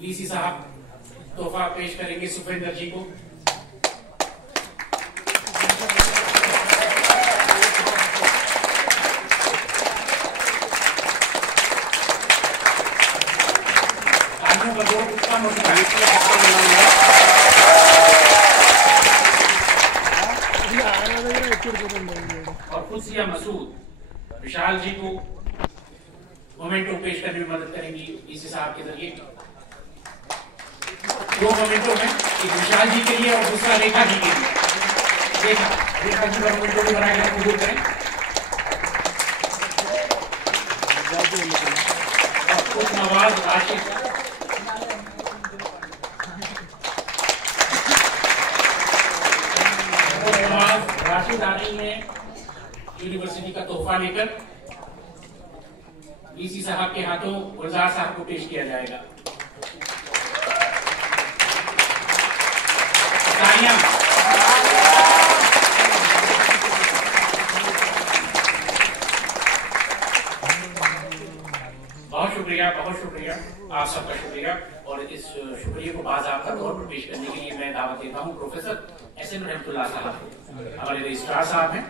VC साहब तोहफा पेश करेंगे सुखविंदर जी को। और खुशिया मसूद विशाल जी को मोमेंटो पेश करने में मदद करेंगी वीसी साहब के जरिए। दो मोमेंटो में, एक विशाल जी के लिए और दूसरा रेखा जी के लिए। रेखा जी का मोमेंटो भी बना के कबूल करें। और खुश नवाज राशिद आ रही है यूनिवर्सिटी का तोहफा लेकर। वीसी साहब के हाथों गुलजार साहब को पेश किया जाएगा। बहुत शुक्रिया आप सबका शुक्रिया। और इस शुक्रिया को बाज़ाब्ता तौर पर पेश करने के लिए मैं दावत देता हूँ प्रोफेसर एस एम रहमतुल्लाह साहब, हमारे रजिस्ट्रार साहब हैं।